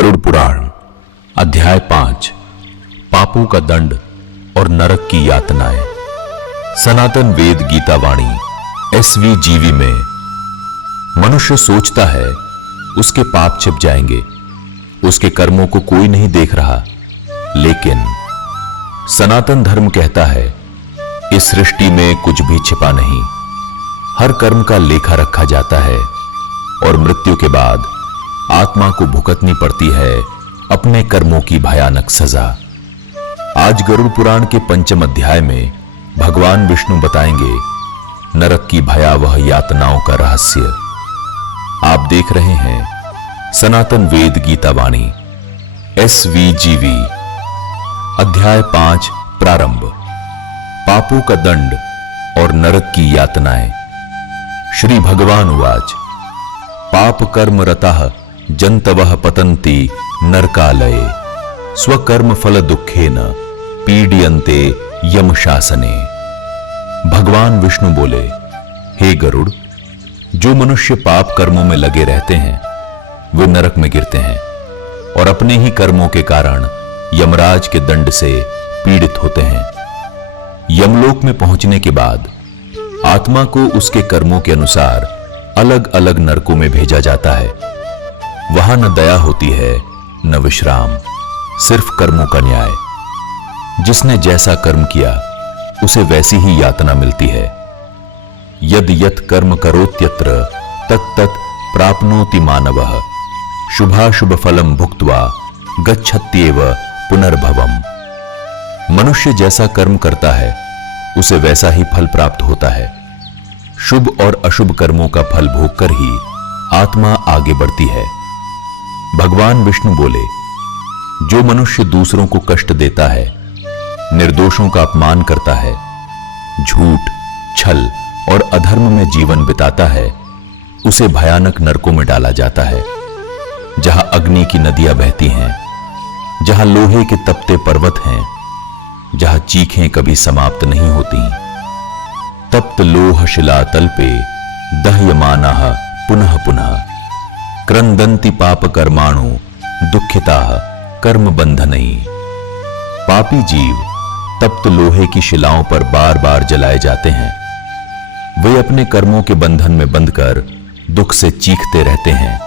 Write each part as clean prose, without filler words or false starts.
गरुड़ पुराण अध्याय 5 पापों का दंड और नरक की यातनाएं। सनातन वेद गीता वाणी SVGV में मनुष्य सोचता है उसके पाप छिप जाएंगे, उसके कर्मों को कोई नहीं देख रहा, लेकिन सनातन धर्म कहता है इस सृष्टि में कुछ भी छिपा नहीं। हर कर्म का लेखा रखा जाता है और मृत्यु के बाद आत्मा को भुगतनी पड़ती है अपने कर्मों की भयानक सजा। आज गरुड़ पुराण के पंचम अध्याय में भगवान विष्णु बताएंगे नरक की भयावह यातनाओं का रहस्य। आप देख रहे हैं सनातन वेद गीता वाणी SVGV अध्याय 5 प्रारंभ। पापों का दंड और नरक की यातनाएं। श्री भगवान उवाच पाप कर्म रतः जंतवः पतन्ति नरकालये स्वकर्म फल दुखेन पीड्यन्ते यम शासने। भगवान विष्णु बोले, हे गरुड़, जो मनुष्य पाप कर्मों में लगे रहते हैं वे नरक में गिरते हैं और अपने ही कर्मों के कारण यमराज के दंड से पीड़ित होते हैं। यमलोक में पहुंचने के बाद आत्मा को उसके कर्मों के अनुसार अलग अलग नरकों में भेजा जाता है। वहां न दया होती है न विश्राम, सिर्फ कर्मों का न्याय। जिसने जैसा कर्म किया उसे वैसी ही यातना मिलती है। यद यत कर्म करोत्यत्र तत् तत् प्राप्नोति मानवः शुभाशुभ फलम भुक्त्वा गच्छत्येव पुनर्भवम्। मनुष्य जैसा कर्म करता है उसे वैसा ही फल प्राप्त होता है। शुभ और अशुभ कर्मों का फल भोगकर ही आत्मा आगे बढ़ती है। भगवान विष्णु बोले, जो मनुष्य दूसरों को कष्ट देता है, निर्दोषों का अपमान करता है, झूठ, छल और अधर्म में जीवन बिताता है, उसे भयानक नरकों में डाला जाता है, जहां अग्नि की नदियां बहती हैं, जहां लोहे के तपते पर्वत हैं, जहां चीखें कभी समाप्त नहीं होती। तप्त लोह शिला तल्पे दह्यमानाः पुनः पुनः क्रंदन्ति पाप कर्माणु दुखिताः कर्म बंधनैः। पापी जीव तप्त लोहे की शिलाओं पर बार बार जलाए जाते हैं। वे अपने कर्मों के बंधन में बंधकर दुख से चीखते रहते हैं।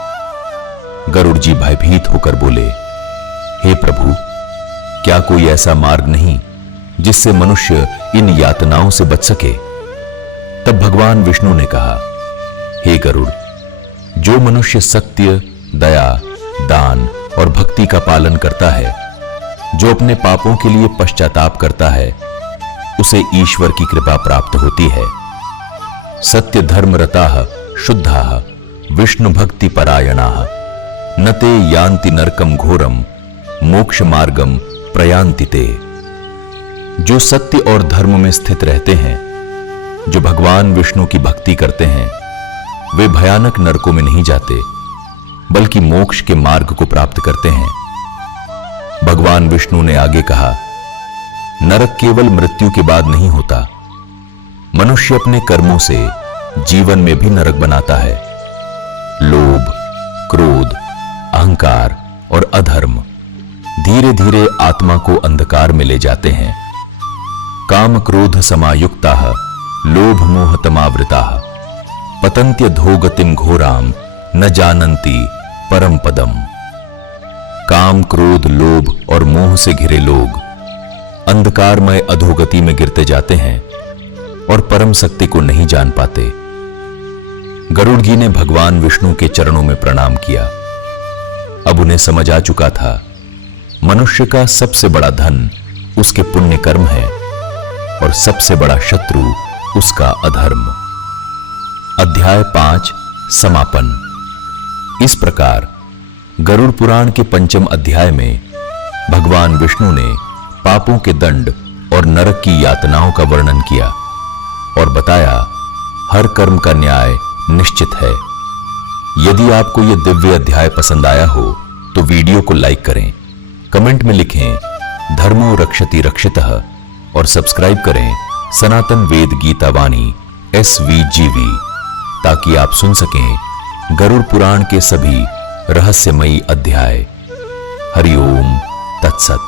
गरुड़ जी भयभीत होकर बोले, हे प्रभु, क्या कोई ऐसा मार्ग नहीं जिससे मनुष्य इन यातनाओं से बच सके? तब भगवान विष्णु ने कहा, हे गरुड़, जो मनुष्य सत्य, दया, दान और भक्ति का पालन करता है, जो अपने पापों के लिए पश्चाताप करता है, उसे ईश्वर की कृपा प्राप्त होती है। सत्य धर्म रताः शुद्धाः विष्णु भक्ति परायणाः न ते यान्ति नरकम घोरम मोक्ष मार्गम प्रयान्ति ते। जो सत्य और धर्म में स्थित रहते हैं, जो भगवान विष्णु की भक्ति करते हैं, वे भयानक नरकों में नहीं जाते, बल्कि मोक्ष के मार्ग को प्राप्त करते हैं। भगवान विष्णु ने आगे कहा, नरक केवल मृत्यु के बाद नहीं होता। मनुष्य अपने कर्मों से जीवन में भी नरक बनाता है। लोभ, क्रोध, अहंकार और अधर्म धीरे धीरे आत्मा को अंधकार में ले जाते हैं। काम क्रोध समायुक्ताः लोभ मोह तमावृताः पतन्त्यधोगतिम घोराम न जानन्ति परम पदम। काम, क्रोध, लोभ और मोह से घिरे लोग अंधकारमय अधोगति में गिरते जाते हैं और परम शक्ति को नहीं जान पाते। गरुड़ जी ने भगवान विष्णु के चरणों में प्रणाम किया। अब उन्हें समझ आ चुका था, मनुष्य का सबसे बड़ा धन उसके पुण्य कर्म है और सबसे बड़ा शत्रु उसका अधर्म। अध्याय 5 समापन। इस प्रकार गरुड़ पुराण के पंचम अध्याय में भगवान विष्णु ने पापों के दंड और नरक की यातनाओं का वर्णन किया और बताया हर कर्म का न्याय निश्चित है। यदि आपको यह दिव्य अध्याय पसंद आया हो तो वीडियो को लाइक करें, कमेंट में लिखें धर्मो रक्षति रक्षितः और सब्सक्राइब करें सनातन वेद गीता वाणी SVGV, ताकि आप सुन सकें गरुड़ पुराण के सभी रहस्यमयी अध्याय। हरिओम तत्सत।